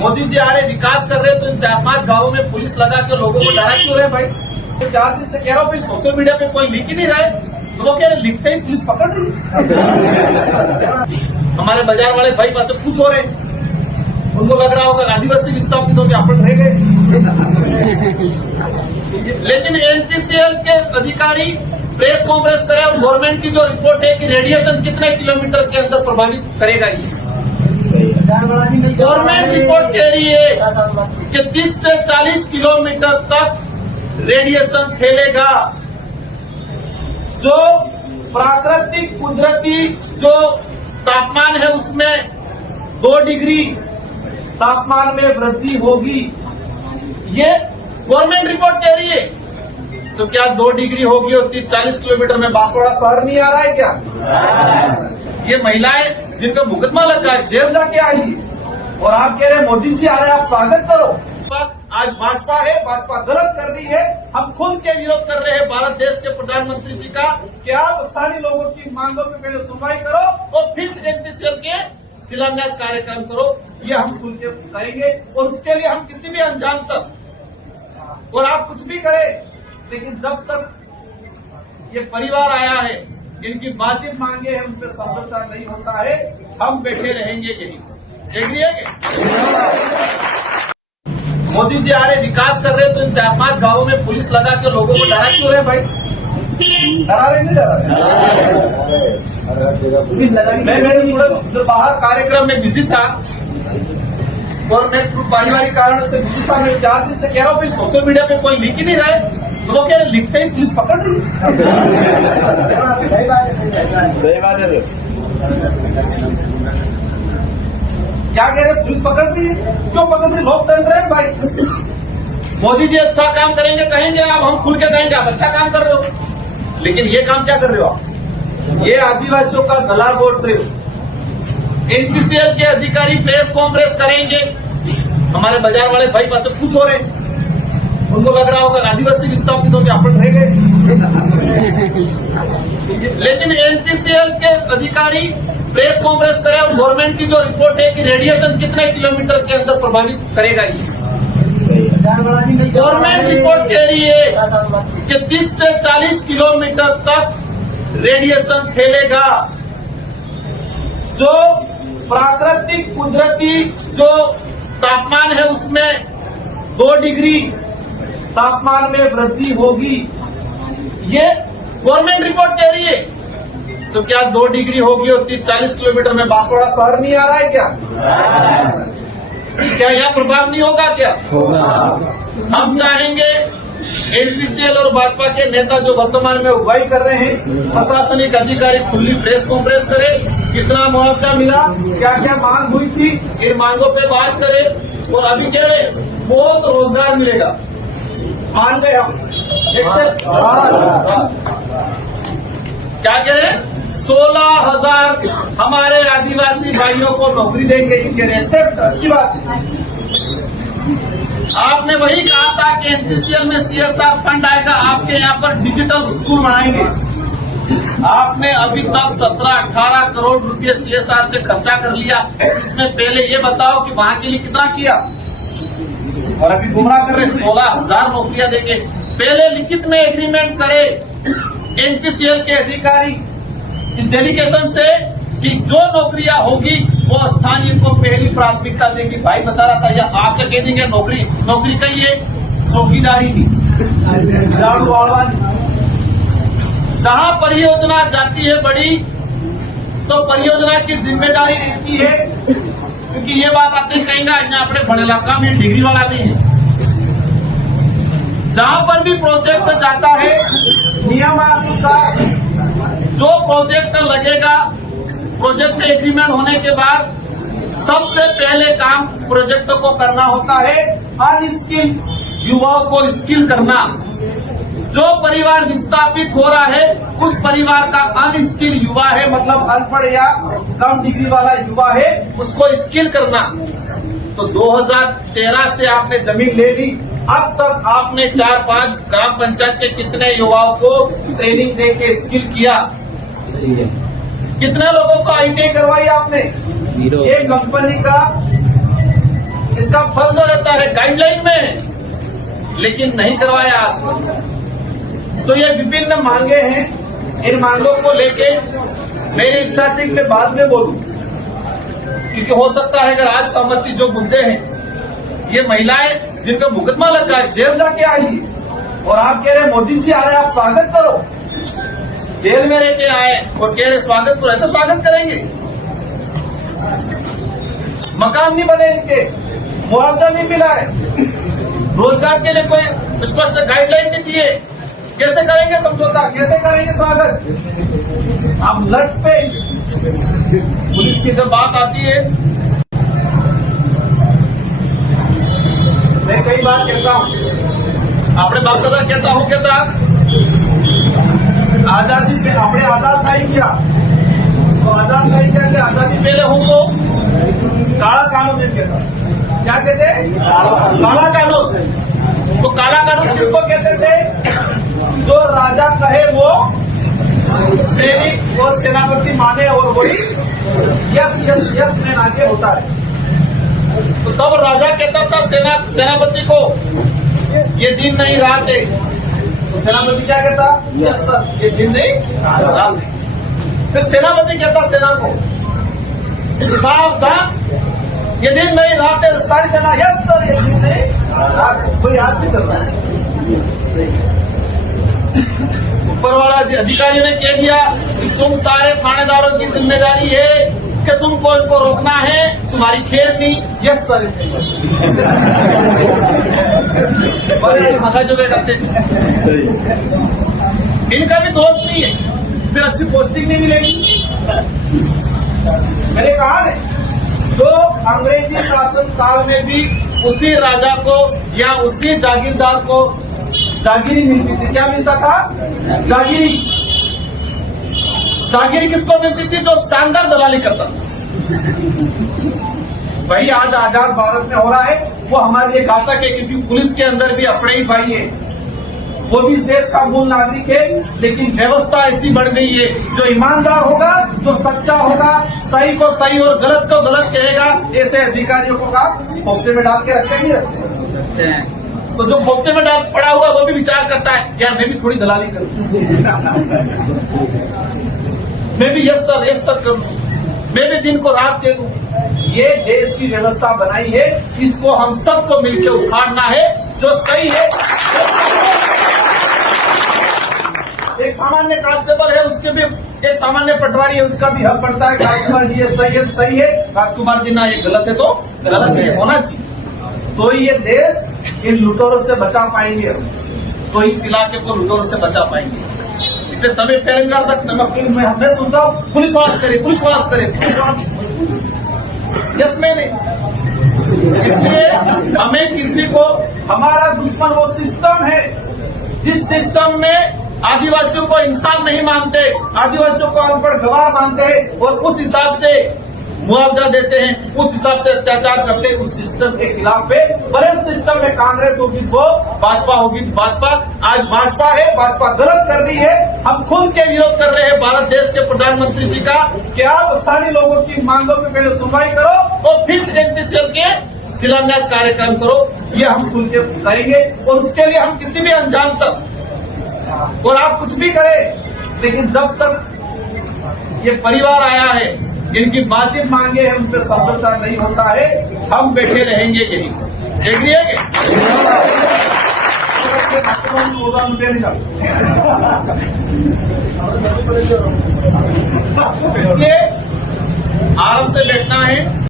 मोदी जी आ रहे विकास कर रहे तो इन 4-5 गांवों में पुलिस लगा के लोगों को डरा क्यों रहे भाई? तो 4 दिन से कह रहा हूँ भाई, सोशल मीडिया पे कोई लिख ही नहीं रहा है, तो वो कह रहे लिखते ही पुलिस पकड़ ली। हमारे बाजार वाले भाई पास खुश हो रहे, उनको लग रहा होगा आदिवासी विस्थापित होकर अपन रह गए। लेकिन एनपीसीएल के अधिकारी प्रेस कॉन्फ्रेंस करे और गवर्नमेंट की जो रिपोर्ट है कि रेडिएशन कितने किलोमीटर के अंदर प्रभावित करेगा, गवर्नमेंट रिपोर्ट कह रही है कि 30 से 40 किलोमीटर तक रेडिएशन फैलेगा। जो प्राकृतिक कुदरती जो तापमान है उसमें 2 डिग्री तापमान में वृद्धि होगी, ये गवर्नमेंट रिपोर्ट कह रही है। तो क्या 2 डिग्री होगी और 30-40 किलोमीटर में बांसवाड़ा शहर नहीं आ रहा है क्या? ये महिलाएं जिनका मुकदमा लगा है जेल जाके आई, और आप कह रहे मोदी जी आ रहे, आप स्वागत करो। आज भाजपा है, भाजपा गलत कर रही है। हम खुल के विरोध कर रहे हैं भारत देश के प्रधानमंत्री जी का कि आप स्थानीय लोगों की मांगों पे पहले सुनवाई करो और फिर एनपीसीएल के शिलान्यास कार्यक्रम करो। ये हम खुल के करेंगे और उसके लिए हम किसी भी अंजाम तक, और आप कुछ भी करें, लेकिन जब तक ये परिवार आया है, इनकी वाजिब मांगे हैं, उन पर समझौता नहीं होता है, हम बैठे रहेंगे यही। एग्री है क्या? मोदी जी आ रहे विकास कर रहे तो इन 4-5 गांवों में पुलिस लगा के लोगों को डरा क्यों रहे भाई? डरा रहे नहीं डरा रहे? मैं जो बाहर कार्यक्रम में बिजी था और मैं पारिवारिक कारणों से बिजी था, मैं 4 दिन से कह रहा हूँ भाई, सोशल मीडिया पे कोई लिख ही नहीं रहा है, तो वो कह रहे लिखते ही पुलिस पकड़ ली। क्या कह रहे पुलिस पकड़ दी? क्यों पकड़ दी? लोकतंत्र है भाई। मोदी जी अच्छा काम करेंगे कहेंगे आप, हम खुल के कहेंगे आप अच्छा काम कर रहे हो, लेकिन ये काम क्या कर रहे हो आप? ये आदिवासियों का गला घोट रहे हो। एनपीसीएल के अधिकारी प्रेस कॉन्फ्रेंस करेंगे, हमारे बाजार वाले भाई पास खुश हो रहे, उनको लग रहा होगा आदिवासी विस्थापित होकर अपन रह गए। लेकिन एनपीसीएल के अधिकारी प्रेस कॉन्फ्रेंस करे और गवर्नमेंट की जो रिपोर्ट है कि रेडिएशन कितने किलोमीटर के अंदर प्रभावित करेगा, गवर्नमेंट रिपोर्ट कह रही है कि 30 से 40 किलोमीटर तक रेडिएशन फैलेगा। जो प्राकृतिक कुदरती जो तापमान है उसमें 2 डिग्री तापमान में वृद्धि होगी, ये गवर्नमेंट रिपोर्ट कह रही है। तो क्या 2 डिग्री होगी और 30-40 किलोमीटर में बांसवाड़ा शहर नहीं आ रहा है क्या? क्या यह प्रभाव नहीं होगा क्या? हम चाहेंगे एनपीसीएल और भाजपा के नेता जो वर्तमान में उगाई कर रहे हैं, प्रशासनिक अधिकारी खुली प्रेस कॉन्फ्रेंस करे, कितना मुआवजा मिला, क्या क्या मांग हुई थी, इन मांगों पे बात करे। और अभी कह रहे बहुत रोजगार मिलेगा, मान गए हम। क्या कह रहे हैं? 16,000 हमारे आदिवासी भाइयों को नौकरी देंगे, कह रहे हैं। अच्छी बात है। आपने वही कहा था कि एनपीसीएल में सीएसआर फंड आएगा, आपके यहाँ पर डिजिटल स्कूल बनाएंगे। आपने अभी तक 17-18 करोड़ रुपए सीएसआर से खर्चा कर लिया। इसमें पहले ये बताओ कि वहाँ के लिए कितना किया, और अभी गुमराह कर रहे 16,000 नौकरियां देंगे। पहले लिखित में एग्रीमेंट करे एनपीसीएल के अधिकारी इस डेलीगेशन से कि जो नौकरियां होगी वो स्थानीय को पहली प्राथमिकता देंगी। भाई बता रहा था, या आप क्या कह देंगे नौकरी का ये चौकीदारी की, झाड़ू वाड़वानी। जहां परियोजना जाती है बड़ी, तो परियोजना की जिम्मेदारी रहती है, क्योंकि ये बात आपने कहेंगे यहाँ अपने बड़े इलाका में डिग्री वाला नहीं है। जहां पर भी प्रोजेक्ट जाता है नियमानुसार जो प्रोजेक्ट लगेगा, प्रोजेक्ट एग्रीमेंट होने के बाद सबसे पहले काम प्रोजेक्ट को करना होता है अनस्किल युवाओं को स्किल करना। जो परिवार विस्थापित हो रहा है उस परिवार का अनस्किल युवा है, मतलब अनपढ़ या कम डिग्री वाला युवा है, उसको स्किल करना। तो 2013 से आपने जमीन ले ली, अब तक आपने 4-5 ग्राम पंचायत के कितने युवाओं को ट्रेनिंग दे के स्किल किया? कितने लोगों को आईटीआई करवाई आपने? एक कंपनी का इसका फर्ज रहता है गाइडलाइन में, लेकिन नहीं करवाया आज तक। तो ये विभिन्न मांगे हैं, इन मांगों को लेके मेरी इच्छा थी कि मैं बाद में बोलूं, क्योंकि हो सकता है अगर आज सहमति जो मुद्दे हैं, ये महिलाएं जिनका मुकदमा लग जाए, जेल जाके आई, और आप कह रहे मोदी जी आ रहे आप स्वागत करो, जेल में रह के आए और कह रहे स्वागत करो, ऐसे स्वागत करेंगे? मकान नहीं बने इनके, मुआवजा नहीं मिला है, रोजगार के लिए कोई स्पष्ट गाइडलाइन नहीं दिए, कैसे करेंगे समझौता, कैसे करेंगे स्वागत? आप लट पे पुलिस की जब बात आती है, मैं कई बार कहता हूं, अपने बाप दादा कहता आजादी पे अपने आजाद नहीं किया, तो आजाद नहीं करके आजादी पहले हूं तो काला कानून नहीं कहता, क्या कहते? काला कानून। तो काला कानून किसको कहते थे? जो राजा कहे वो सैनिक और सेनापति माने, और वही यस यस यस में आगे होता है। तो तब राजा कहता था सेनापति को ये दिन नहीं रात है, तो सेनापति क्या कहता? यस सर, ये दिन नहीं रात है। फिर सेनापति कहता सेना को सावधान, ये दिन नहीं रात है, सारी सेना यस सर, ये दिन नहीं रात है। कोई याद नहीं करता है। ऊपर वाला अधिकारी ने कह दिया कि तुम सारे थानेदारों की जिम्मेदारी है कि तुमको इनको रोकना है, तुम्हारी खेल नहीं। यस सर, माथा जो बैठते, इनका भी दोष नहीं है, फिर अच्छी पोस्टिंग नहीं मिलेगी। मैंने कहा है, जो अंग्रेजी शासन काल में भी उसी राजा को या उसी जागीरदार को जागीरी मिलती थी। क्या मिलता था? जागीरी। जागीरी किसको मिलती थी? जो शानदार दलाली करता था। भाई आज आजाद भारत में हो रहा है, वो हमारे लिए घातक है, क्योंकि पुलिस के अंदर भी अपने ही भाई है, वो भी इस देश का मूल नागरिक है। लेकिन व्यवस्था ऐसी बढ़ गई है, जो ईमानदार होगा, जो सच्चा होगा, सही को सही और गलत को गलत कहेगा, ऐसे अधिकारियों को का फोक्से में डाल के रखते नहीं रखते हैं। तो जो फोक्से में डाल पड़ा हुआ वो भी विचार करता है, यार मैं भी थोड़ी दलाली करूं, मैं भी यस सर करूं, मैं भी दिन को रात दे दूं। ये देश की व्यवस्था बनाई है, इसको हम सबको मिलकर उखाड़ना है। जो सही है, एक सामान्य कांस्टेबल है, उसके भी एक सामान्य पटवारी है, उसका भी हक बनता है। राजकुमार जी ये सही है, राजकुमार जी ना ये गलत है तो गलत है, होना चाहिए। तो ये देश इन लुटेरों से बचा पाएंगे, तो इस इलाके को लुटेरों से बचा पाएंगे। इसलिए तभी तेलंगाना तक मैं सुनता हूँ पुलिस वास करे। यस मैंने, इसलिए हमें किसी को, हमारा दुश्मन वो सिस्टम है जिस सिस्टम में आदिवासियों को इंसान नहीं मानते, आदिवासियों को अनपढ़ गवार मानते हैं, और उस हिसाब से मुआवजा देते हैं, उस हिसाब से अत्याचार करते हैं। उस सिस्टम के खिलाफ पे बड़े सिस्टम में कांग्रेस होगी वो, भाजपा होगी भाजपा। आज भाजपा है, भाजपा गलत कर रही है। हम खुद के विरोध कर रहे हैं भारत देश के प्रधानमंत्री जी का कि आप स्थानीय लोगों की मांगों पे पहले सुनवाई करो और फिर एनपीसीएल के शिलान्यास कार्यक्रम करो। ये हम खुल के करेंगे, और उसके लिए हम किसी भी अंजाम तक, और आप कुछ भी करें, लेकिन जब तक ये परिवार आया है, इनकी वाजिब मांगे हैं, उन पर समझौता नहीं होता है, हम बैठे रहेंगे यही। एग्री है कि आराम से बैठना है।